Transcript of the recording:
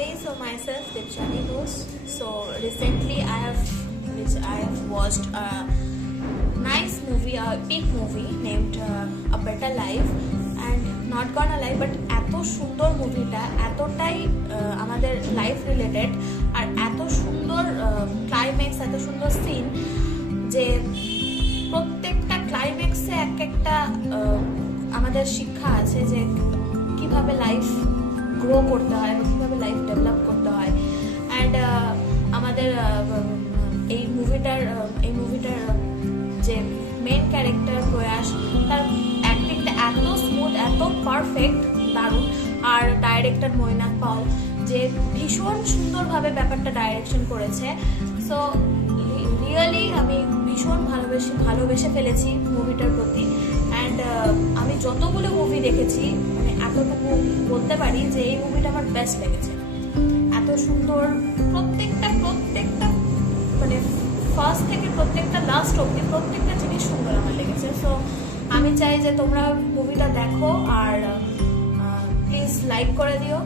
Hey, so myself, Dipshani Ghosh. So recently I have watched a nice movie, a epic movie named A Better Life, and not gonna lie, but এত সুন্দর মুভিটা এতটাই আমাদের life related আর এত সুন্দর climax, এত সুন্দর scene যে প্রত্যেকটা ক্লাইম্যাক্সে এক একটা আমাদের শিক্ষা আছে যে কিভাবে লাইফ গ্রো করতে হয় বা কীভাবে লাইফ ডেভেলপ করতে হয়। অ্যান্ড আমাদের এই মুভিটার যে মেন ক্যারেক্টার প্রয়াস, তার অ্যাক্টিংটা এত স্মুথ, এত পারফেক্ট, দারুণ। আর ডাইরেক্টর মৈনাক পাল যে ভীষণ সুন্দরভাবে ব্যাপারটা ডাইরেকশন করেছে। সো রিয়েলি আমি ভীষণ ভালোবেসে ফেলেছি মুভিটার প্রতি। অ্যান্ড আমি যতগুলো মুভি দেখেছি মানে এতটুকু বলতে পারি যে এই মুভিটা আমার বেস্ট লেগেছে। এত সুন্দর প্রত্যেকটা মানে ফার্স্ট থেকে প্রত্যেকটা লাস্ট অবধি প্রত্যেকটা জিনিস সুন্দর আমার লেগেছে। সো আমি চাই যে তোমরা মুভিটা দেখো আর প্লিজ লাইক করে দিও।